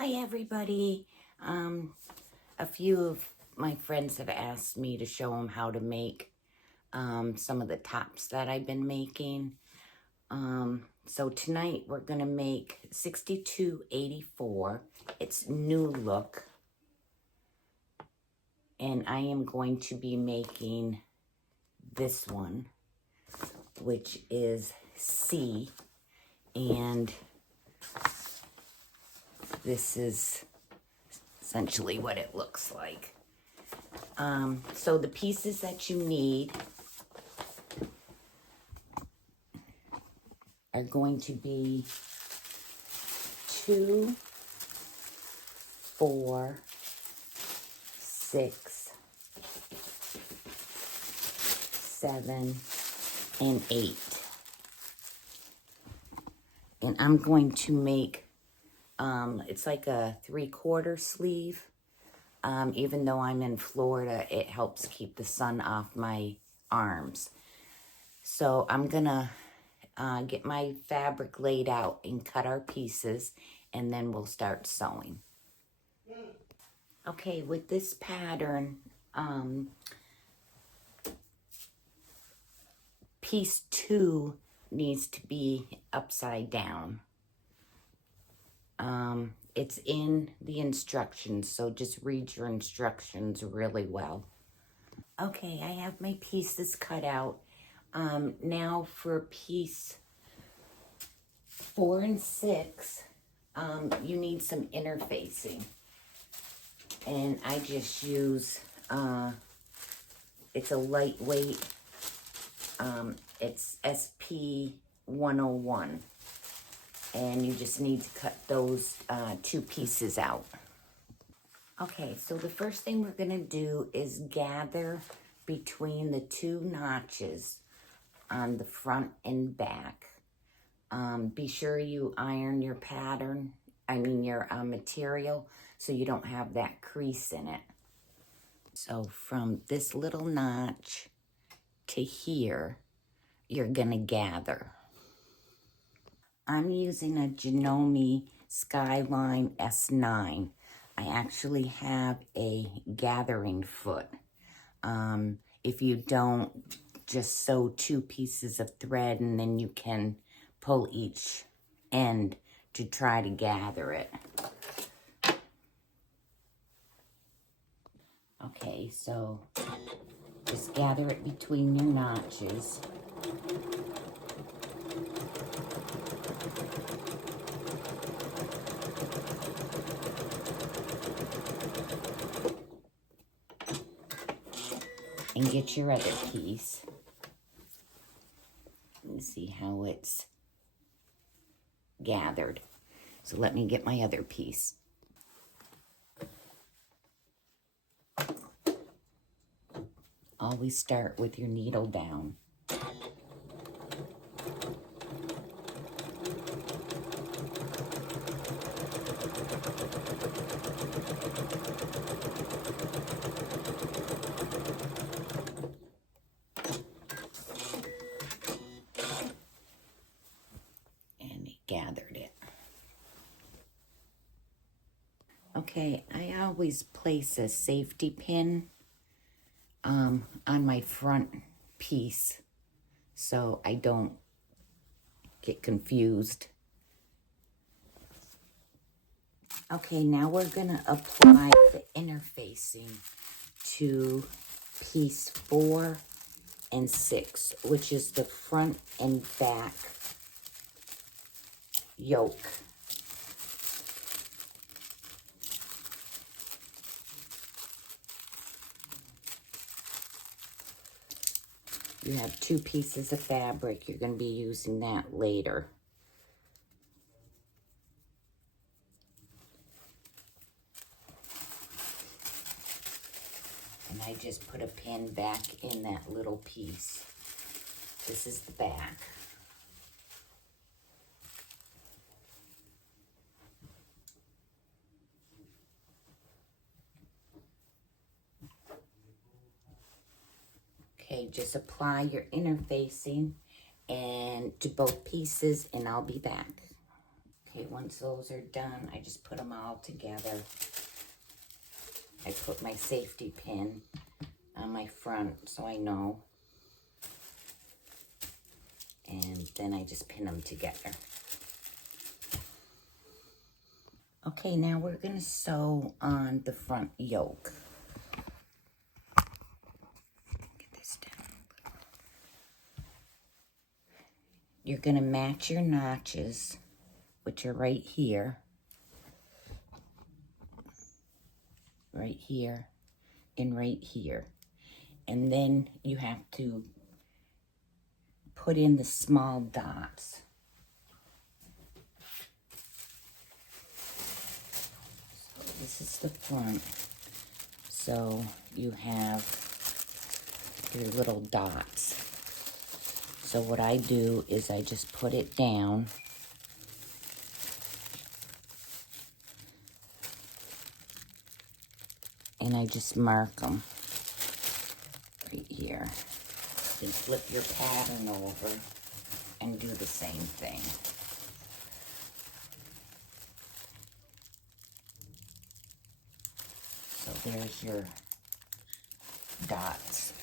Hi everybody. A few of my friends have asked me to show them how to make some of the tops that I've been making. So tonight we're gonna make 6284. It's new look. And I am going to be making this one, which is C. And this is essentially what it looks like. So the pieces that you need are going to be 2, 4, 6, 7, and 8. And I'm going to make, it's like a 3/4 sleeve. Even though I'm in Florida, it helps keep the sun off my arms. So I'm gonna get my fabric laid out and cut our pieces, and then we'll start sewing. Okay, with this pattern, piece 2 needs to be upside down. It's in the instructions, so just read your instructions really well. Okay, I have my pieces cut out. Now for piece 4 and 6, you need some interfacing. And I just use, it's a lightweight, it's SP 101. And you just need to cut those 2 pieces out. Okay, so the first thing we're gonna do is gather between the 2 notches on the front and back. Be sure you iron your pattern, your material, so you don't have that crease in it. So from this little notch to here, you're gonna gather. I'm using a Janome Skyline S9. I actually have a gathering foot. If you don't, just sew 2 pieces of thread and then you can pull each end to try to gather it. Okay, so just gather it between your notches. And get your other piece. Let me see how it's gathered. So let me get my other piece. Always start with your needle down. Gathered it. Okay, I always place a safety pin on my front piece so I don't get confused. Okay, now we're gonna apply the interfacing to piece 4 and 6, which is the front and back yoke. You have 2 pieces of fabric. You're going to be using that later. And I just put a pin back in that little piece. This is the back. Okay, just apply your interfacing and to both pieces, and I'll be back. Okay, once those are done, I just put them all together. I put my safety pin on my front so I know. And then I just pin them together. Okay, now we're going to sew on the front yoke. Get this down a little. You're going to match your notches, which are right here, and right here. And then you have to put in the small dots. So this is the front. So you have your little dots. So what I do is I just put it down. And I just mark them right here. Then flip your pattern over and do the same thing. So there's your dots.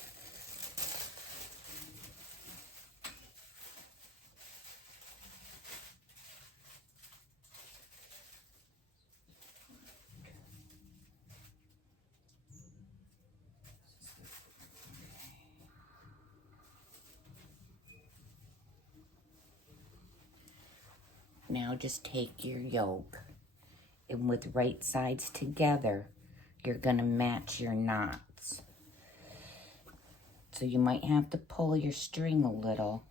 Now just take your yoke, and with right sides together, you're gonna match your knots. So you might have to pull your string a little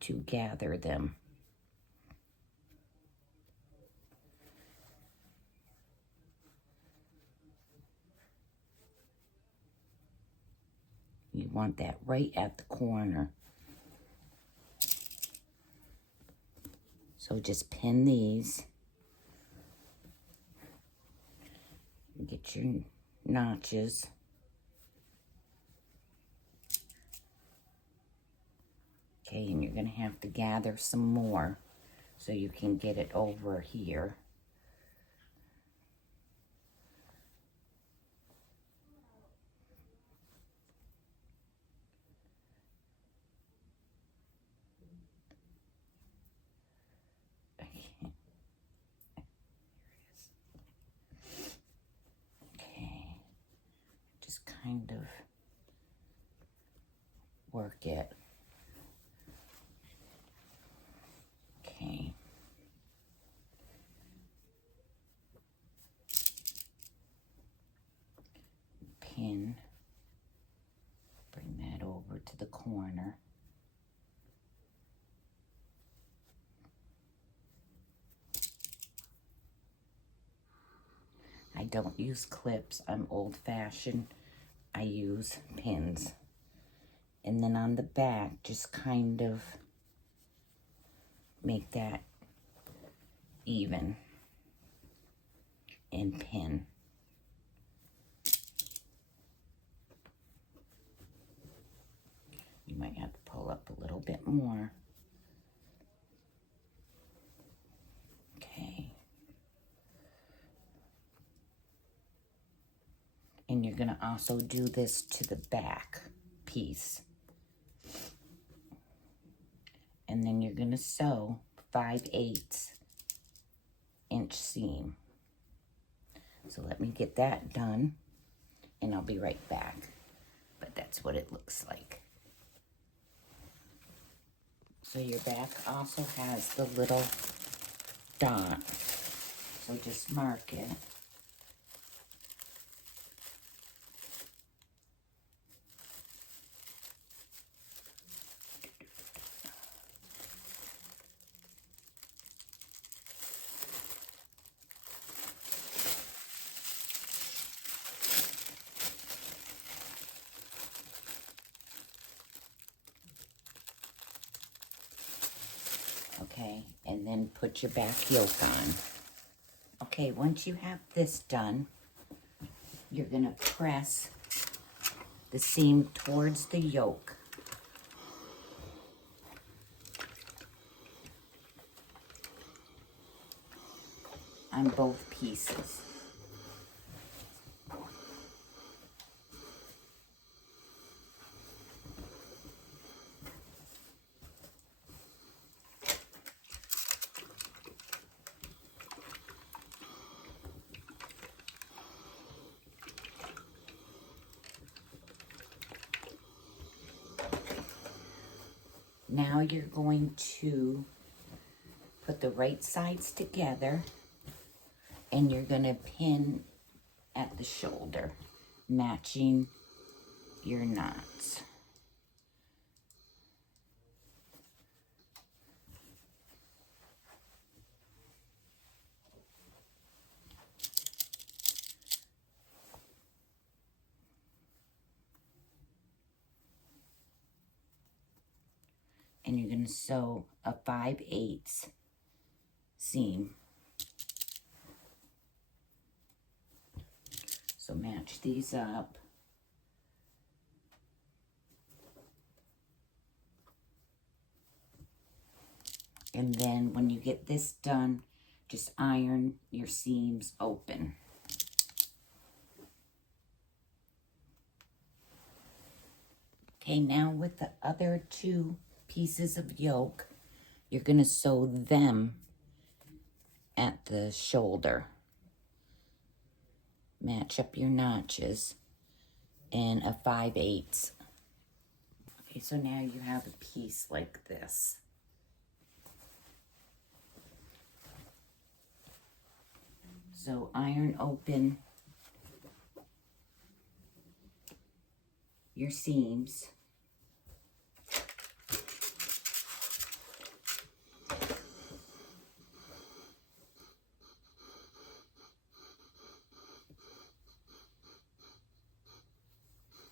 to gather them. You want that right at the corner. So just pin these. Get your notches. Okay, and you're gonna have to gather some more so you can get it over here. Kind of work it. Okay. Pin. Bring that over to the corner. I don't use clips. I'm old-fashioned. I use pins. And then on the back, just kind of make that even and pin. You might have to pull up a little bit more. Okay. And you're gonna also do this to the back piece. And then you're gonna sew 5/8 inch seam. So let me get that done and I'll be right back. But that's what it looks like. So your back also has the little dot. So just mark it. Okay, and then put your back yoke on. Okay, once you have this done, you're gonna press the seam towards the yoke. on both pieces. Now you're going to put the right sides together and you're going to pin at the shoulder, matching your knots. And you're going to sew a 5/8 seam. So match these up. And then when you get this done, just iron your seams open. Okay, now with the other 2 pieces of yoke, you're going to sew them at the shoulder. Match up your notches and a 5/8. Okay, so now you have a piece like this. So iron open your seams.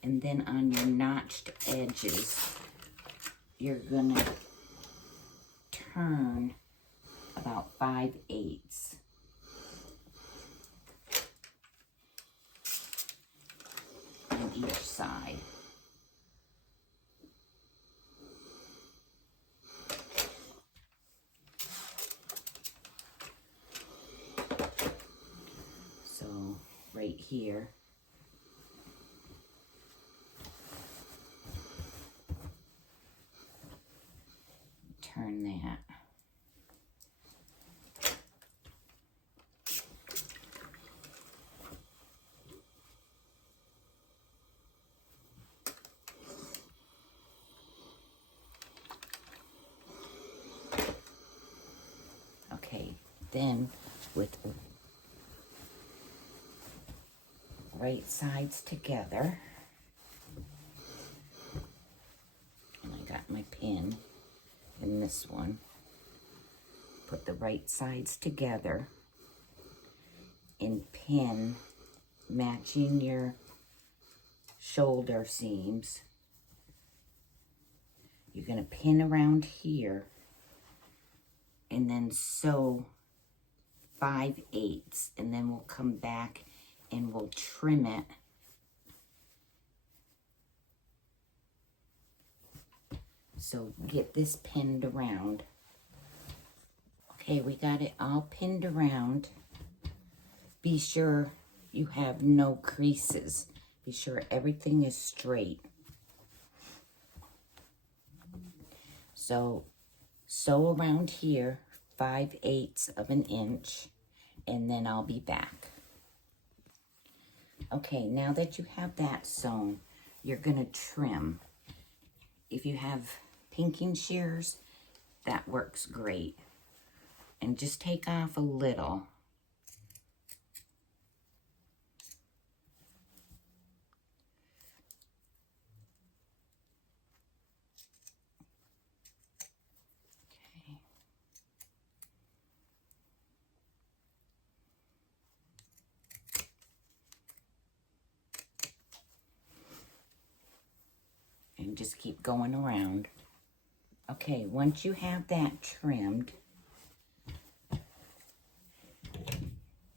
And then on your notched edges, you're gonna turn about 5/8. On each side. So right here, turn that. Okay, then with right sides together, and I got my pin in this one, put the right sides together and pin, matching your shoulder seams. You're going to pin around here and then sew 5/8, and then we'll come back and we'll trim it. So get this pinned around. Okay, we got it all pinned around. Be sure you have no creases. Be sure everything is straight. So sew around here 5/8 of an inch, and then I'll be back. Okay, now that you have that sewn, you're gonna trim. If you have pinking shears, that works great. And just take off a little. Okay. And just keep going around. Okay, once you have that trimmed,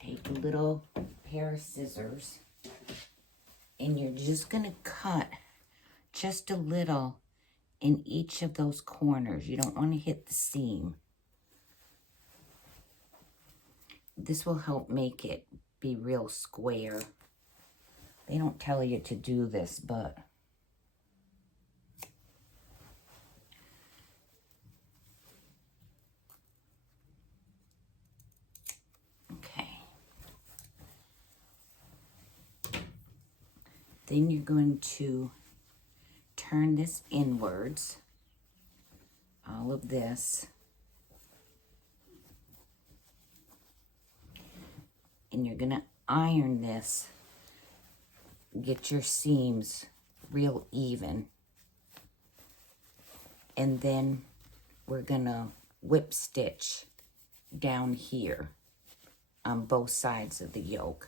take a little pair of scissors and you're just gonna cut just a little in each of those corners. You don't want to hit the seam. This will help make it be real square. They don't tell you to do this, but okay. Then you're going to turn this inwards, all of this, and you're gonna iron this, get your seams real even, and then we're gonna whip stitch down here on both sides of the yoke.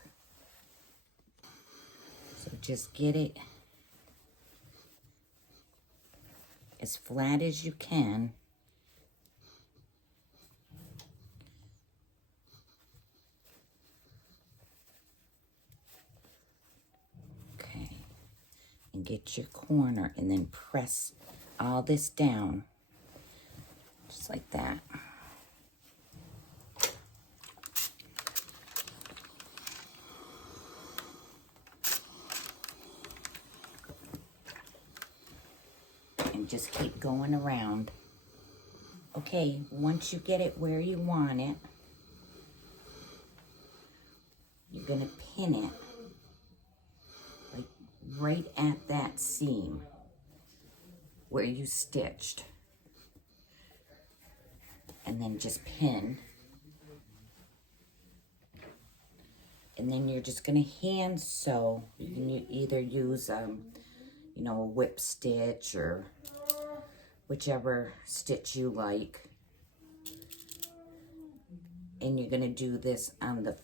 So just get it as flat as you can. Okay, and get your corner and then press all this down, just like that. And just keep going around. Okay, once you get it where you want it, you're gonna pin it like right at that seam where you stitched. And then just pin. And then you're just gonna hand sew. You can either use you know, a whip stitch or whichever stitch you like. And you're gonna do this on the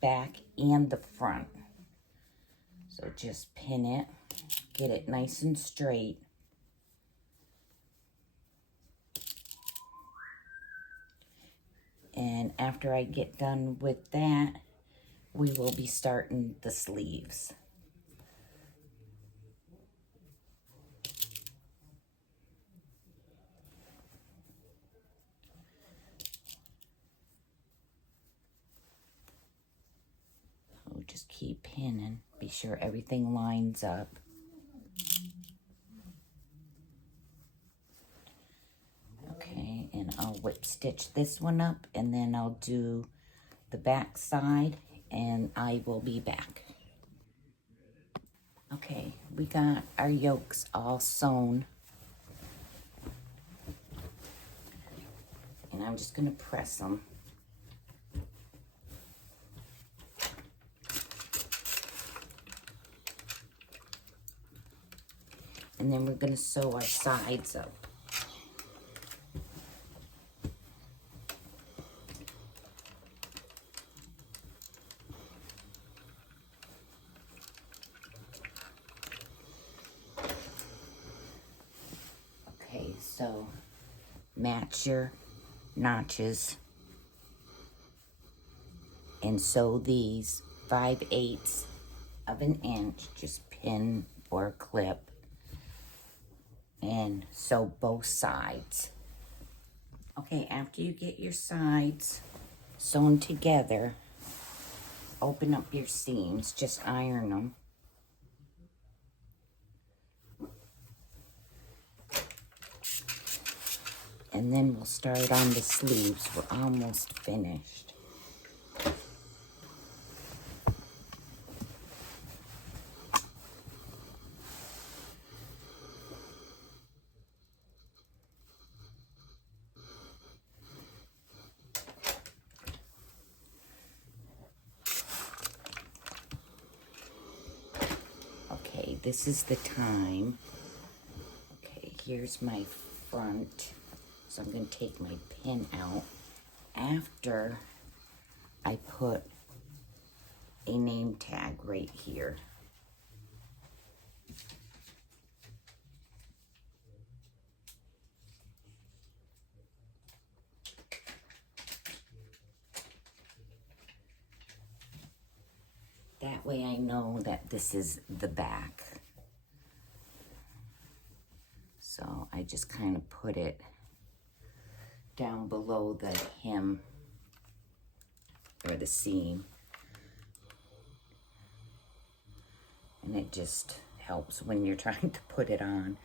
back and the front. So just pin it, get it nice and straight. And after I get done with that, we will be starting the sleeves. So just keep pinning, be sure everything lines up. Okay, and I'll whip stitch this one up, and then I'll do the back side, and I will be back. Okay, we got our yokes all sewn. And I'm just gonna press them. And then we're gonna sew our sides up. Okay, so match your notches and sew these 5/8 of an inch, just pin or clip, and sew both sides. Okay, after you get your sides sewn together, open up your seams, just iron them. And then we'll start on the sleeves. We're almost finished. Okay, this is the time. Okay, here's my front. So I'm going to take my pin out after I put a name tag right here. That way I know that this is the back. So I just kind of put it down below the hem. or the seam. And it just helps when you're trying to put it on.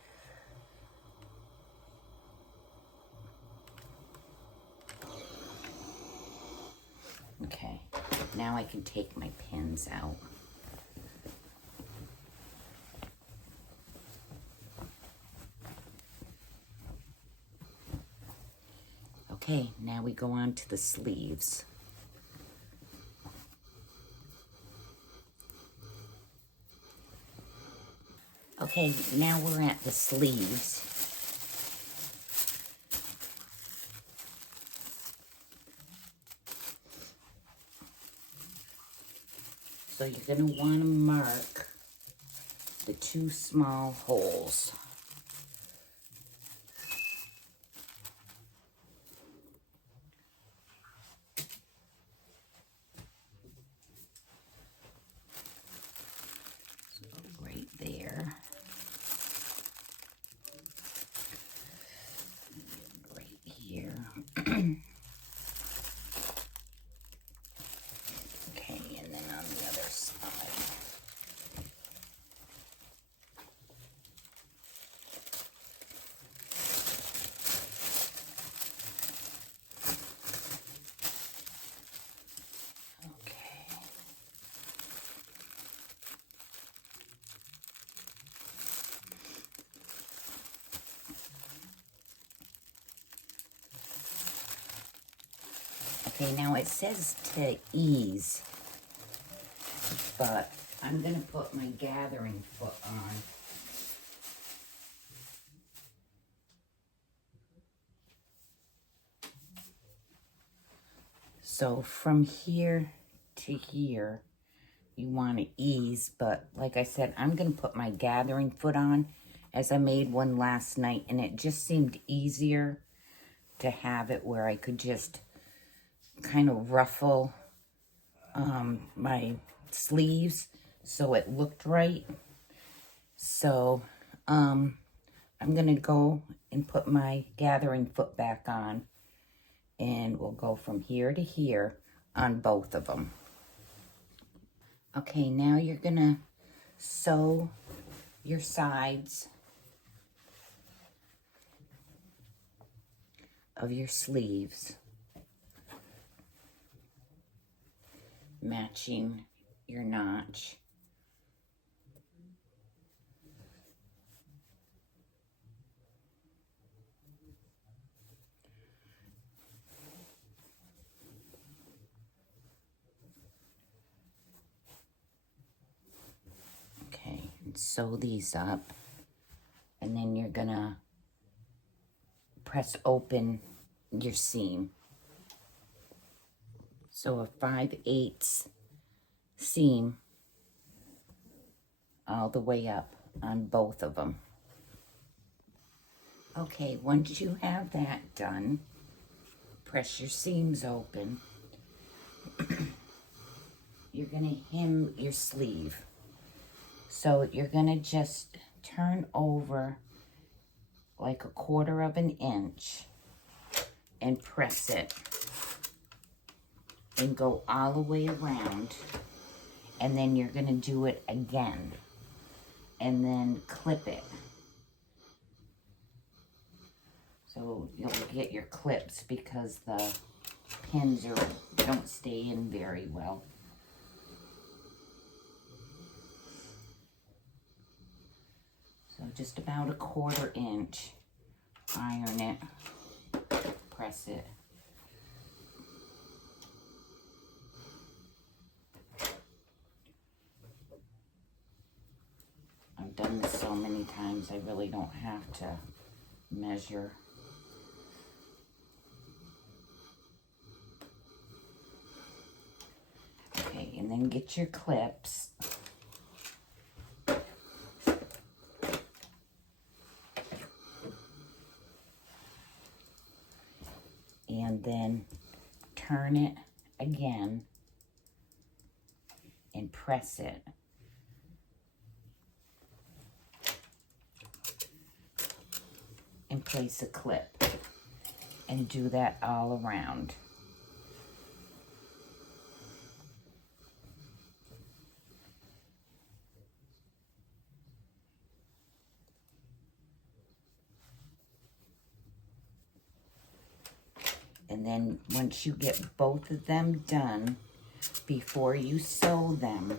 Okay, now I can take my pins out. Okay, now we go on to the sleeves. Okay, now we're at the sleeves. So you're going to want to mark the 2 small holes. So right there. Right here. Okay, and then on the other side. Okay, now it says to ease, but I'm going to put my gathering foot on. So from here to here, you want to ease, but like I said, I'm going to put my gathering foot on, as I made one last night, and it just seemed easier to have it where I could just kind of ruffle my sleeves so it looked right. So I'm going to go and put my gathering foot back on, and we'll go from here to here on both of them. Okay, now you're going to sew your sides of your sleeves, matching your notch. Okay, and sew these up, and then you're gonna press open your seam. So a 5/8 seam all the way up on both of them. Okay, once you have that done, press your seams open. You're gonna hem your sleeve. So you're gonna just turn over like 1/4 of an inch and press it and go all the way around, and then you're gonna do it again and then clip it. So you'll get your clips because the pins don't stay in very well. So just about 1/4 inch, iron it, press it. I've done this so many times, I really don't have to measure. Okay, and then get your clips. And then turn it again and press it. And place a clip. And do that all around. And then once you get both of them done, before you sew them,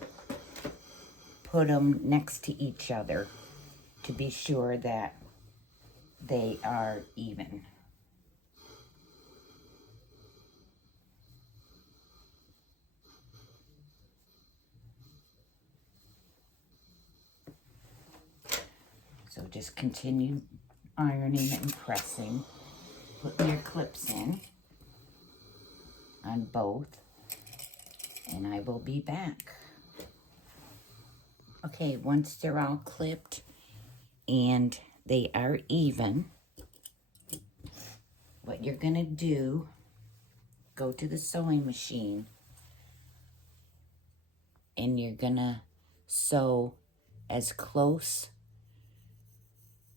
put them next to each other to be sure that they are even. So just continue ironing and pressing. Put your clips in on both, and I will be back. Okay, once they're all clipped and they are even, what you're gonna do, go to the sewing machine and you're gonna sew as close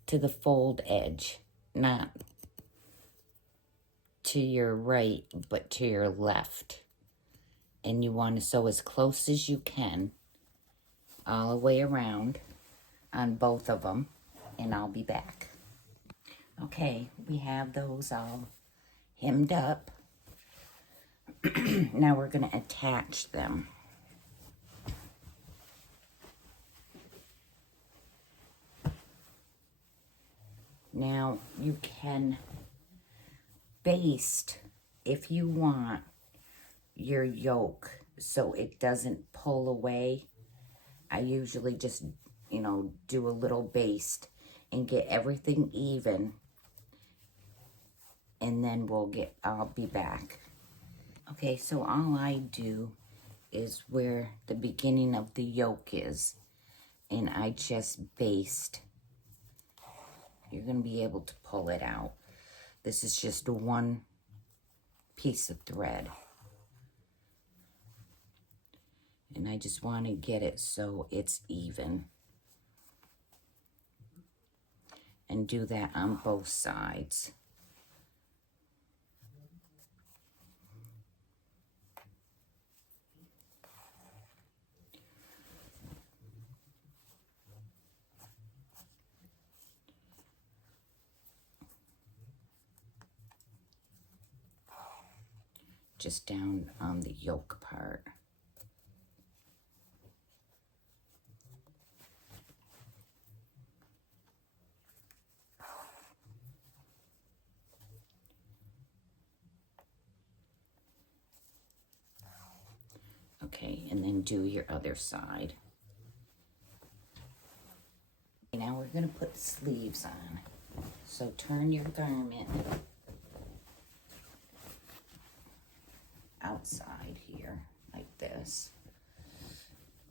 to the fold edge, not to your right, but to your left. And you want to sew as close as you can all the way around on both of them, and I'll be back. Okay, we have those all hemmed up. Now we're going to attach them. Now you can baste, if you want, your yoke so it doesn't pull away. I usually just, do a little baste and get everything even, and then I'll be back. Okay, so all I do is where the beginning of the yoke is, and I just baste. You're going to be able to pull it out. This is just one piece of thread. And I just want to get it so it's even. And do that on both sides. Just down on the yoke part. Okay, and then do your other side. Now we're going to put the sleeves on. So turn your garment outside here, like this.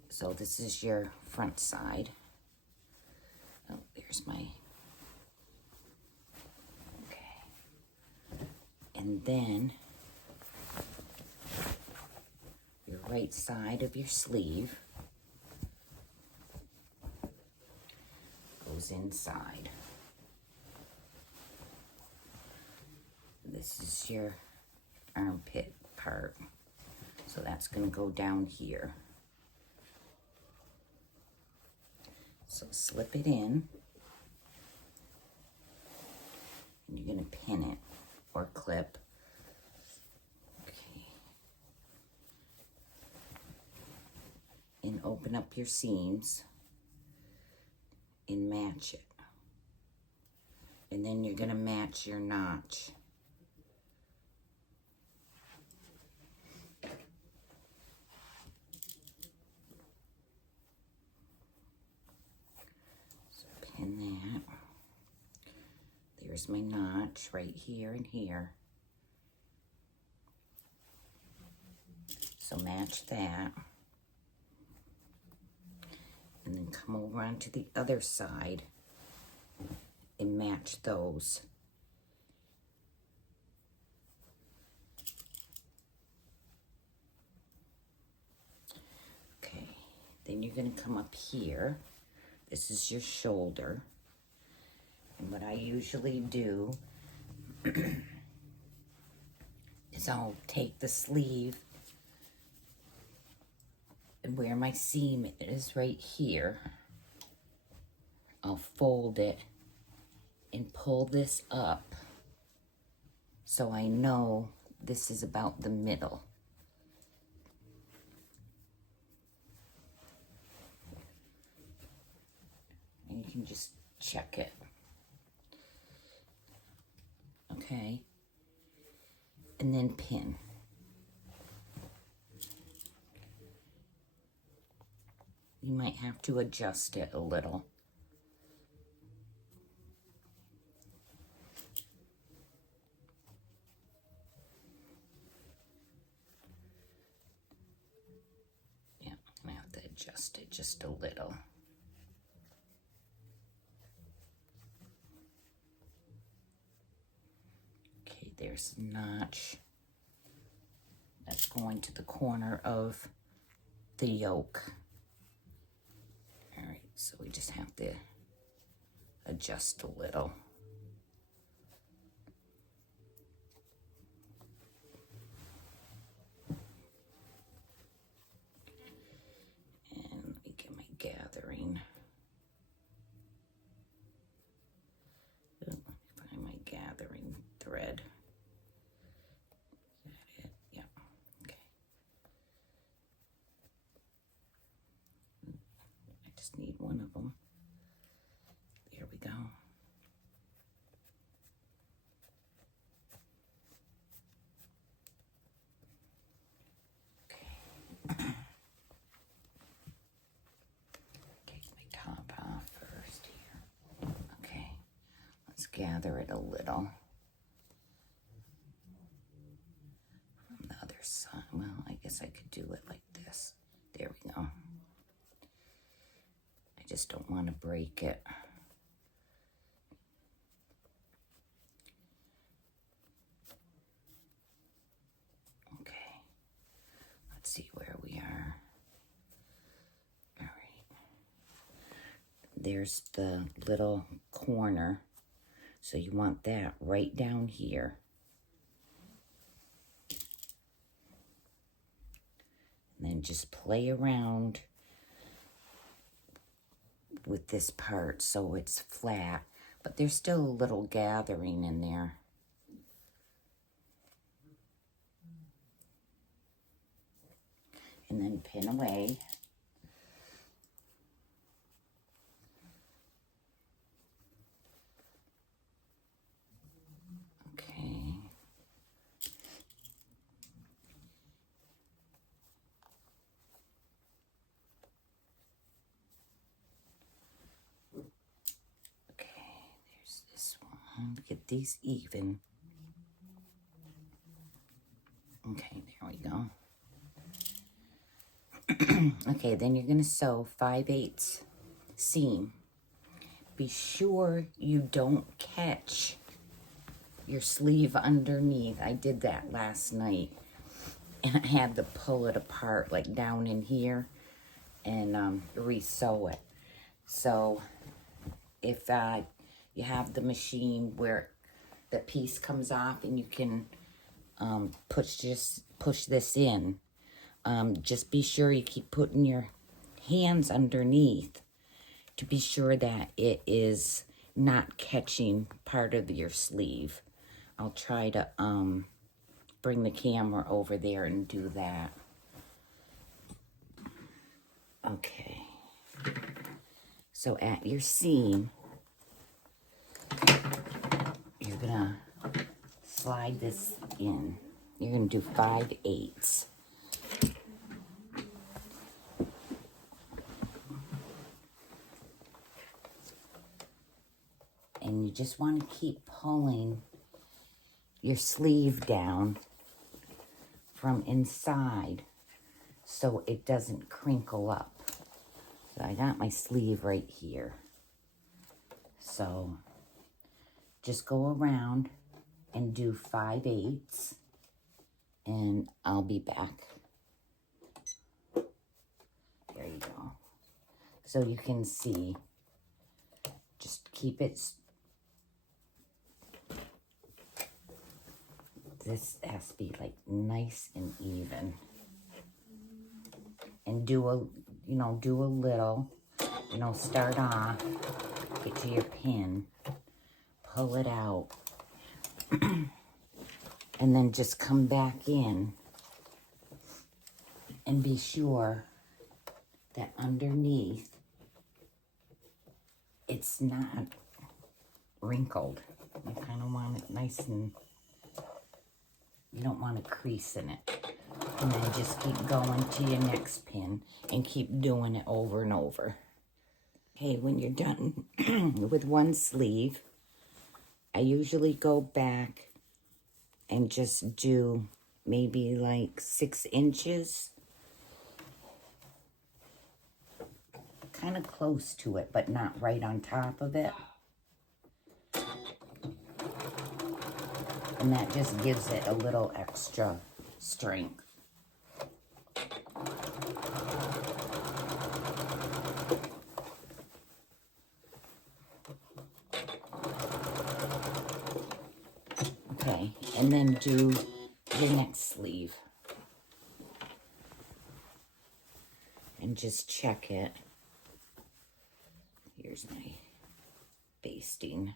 So this is your front side. Oh, there's my... Okay. And then your right side of your sleeve goes inside. This is your armpit part. So that's going to go down here. So slip it in. And you're going to pin it or clip. Okay. And open up your seams and match it. And then you're going to match your notch. Pin that. There's my notch right here and here. So match that. And then come over onto the other side and match those. Okay, then you're going to come up here. This is your shoulder. And what I usually do is I'll take the sleeve and where my seam is right here, I'll fold it and pull this up so I know this is about the middle. And you can just check it. Okay. And then pin. You might have to adjust it a little. Yeah, I'm gonna have to adjust it just a little. Okay, there's a notch. That's going to the corner of the yoke. All right, so we just have to adjust a little. And let me get my gathering. Ooh, find my gathering thread. Is that it? Yeah. Okay. I just need one of them. There we go. Take my top off first here. Okay, let's gather it a little. From the other side, well, I guess I could do it like this. There we go. I just don't want to break it. Okay, let's see where we are. All right. There's the little corner. So you want that right down here. And then just play around with this part so it's flat, but there's still a little gathering in there. And then pin away. Okay. Okay, there's this one. Get these even. Okay, there we go. Okay, then you're going to sew 5/8 seam. Be sure you don't catch your sleeve underneath. I did that last night, and I had to pull it apart, like down in here, and re-sew it. So if you have the machine where the piece comes off and you can push this in, just be sure you keep putting your hands underneath to be sure that it is not catching part of your sleeve. I'll try to bring the camera over there and do that. Okay. So at your seam, you're gonna slide this in. You're gonna do 5/8. And you just want to keep pulling your sleeve down from inside so it doesn't crinkle up. So I got my sleeve right here. So just go around and do 5/8 and I'll be back. There you go. So you can see, just keep it. This has to be like nice and even. And do a little, start off, get to your pin, pull it out. And then just come back in and be sure that underneath it's not wrinkled. You kind of want it nice and, you don't want a crease in it. And then just keep going to your next pin and keep doing it over and over. Okay, when you're done with one sleeve, I usually go back and just do maybe like 6 inches. Kind of close to it, but not right on top of it. And that just gives it a little extra strength. Okay, and then do your next sleeve. And just check it. Here's my basting.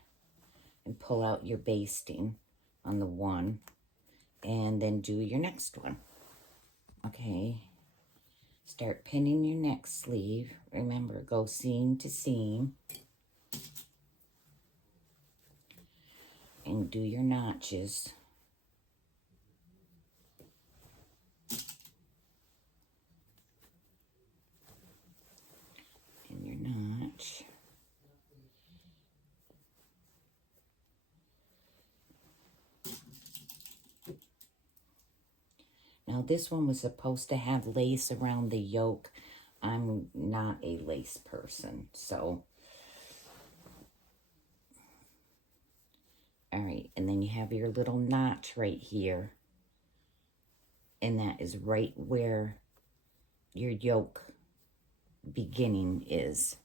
And pull out your basting on the one. And then do your next one. Okay. Start pinning your next sleeve. Remember, go seam to seam. And do your notches. And your notch. Now this one was supposed to have lace around the yoke. I'm not a lace person, so. All right, and then you have your little notch right here. And that is right where your yoke beginning is.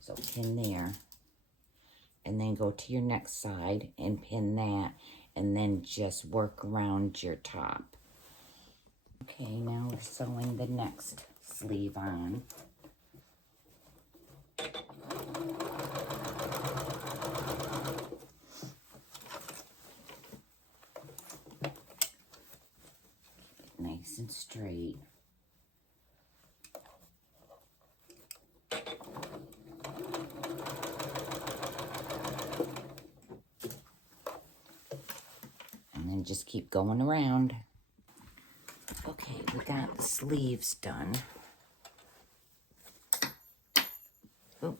So pin there. And then go to your next side and pin that. And then just work around your top. Okay, now we're sewing the next sleeve on. Nice and straight. And then just keep going around. Okay, we got the sleeves done. Oh.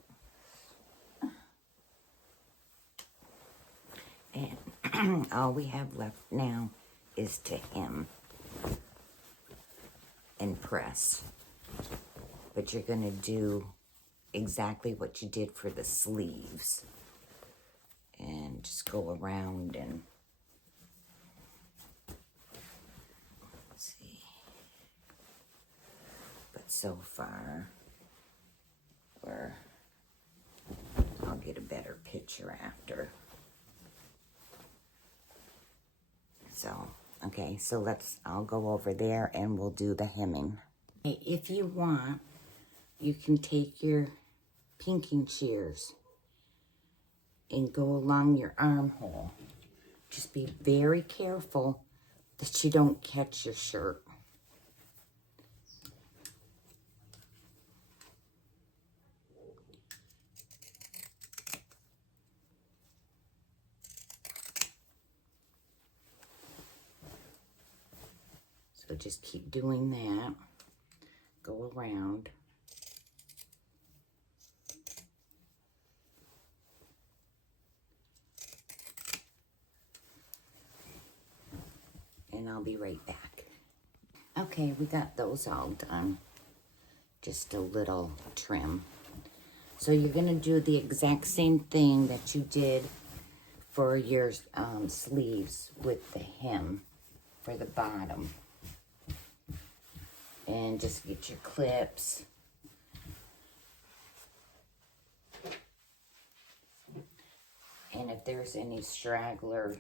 And all we have left now is to hem and press. But you're going to do exactly what you did for the sleeves. And just go around and see. But so far, I'll get a better picture after. So, okay, so I'll go over there and we'll do the hemming. If you want, you can take your pinking shears and go along your armhole. Just be very careful that you don't catch your shirt. So just keep doing that. Go around. And I'll be right back. Okay, we got those all done. Just a little trim. So you're going to do the exact same thing that you did for your sleeves with the hem for the bottom. And just get your clips. And if there's any straggler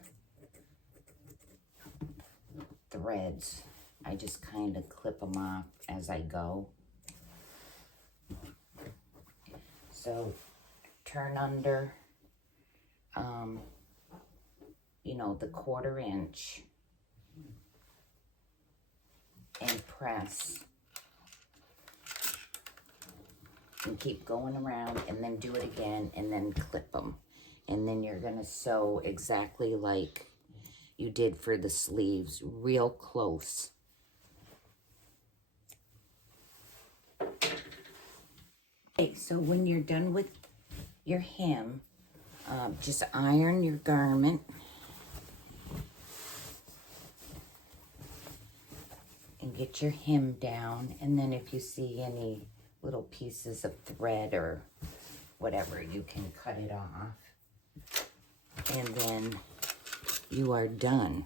threads, I just kind of clip them off as I go. So turn under, know, the 1/4 inch and press. And keep going around and then do it again and then clip them. And then you're gonna sew exactly like you did for the sleeves, real close. Okay, so when you're done with your hem, just iron your garment. And get your hem down. And then if you see any little pieces of thread or whatever, you can cut it off. And then you are done.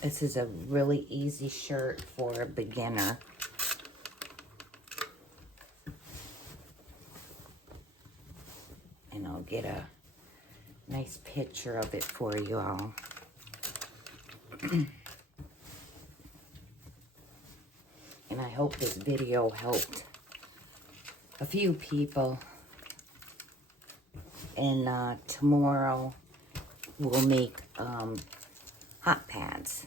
This is a really easy shirt for a beginner. And I'll get a nice picture of it for you all. And I hope this video helped a few people. And tomorrow we'll make hot pads,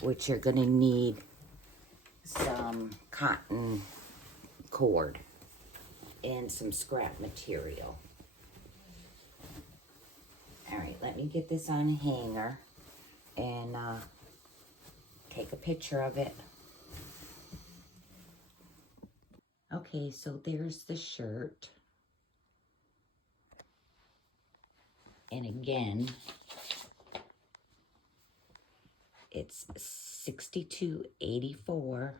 which you're gonna need some cotton cord and some scrap material. All right, let me get this on a hanger and take a picture of it. Okay, so there's the shirt. And again, it's $62.84,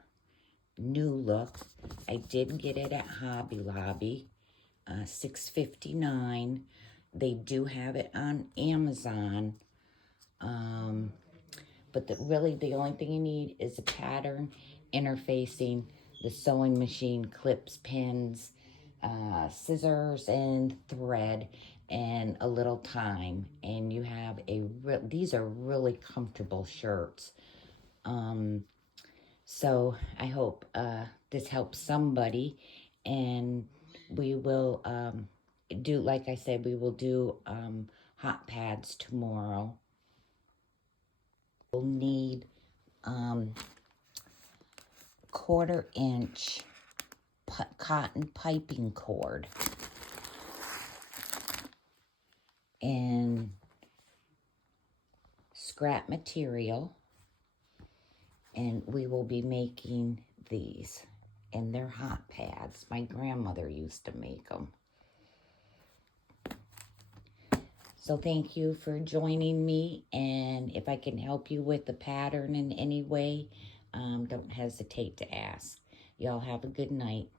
new look. I did get it at Hobby Lobby, $6.59. They do have it on Amazon. But really the only thing you need is a pattern, interfacing, the sewing machine, clips, pins, scissors, and thread, and a little time. And you have these are really comfortable shirts. So I hope this helps somebody, and we will do, like I said, we will do hot pads tomorrow. We'll need 1/4 inch cotton piping cord and scrap material, and we will be making these, and they're hot pads. My grandmother used to make them. So thank you for joining me, and if I can help you with the pattern in any way, don't hesitate to ask. Y'all have a good night.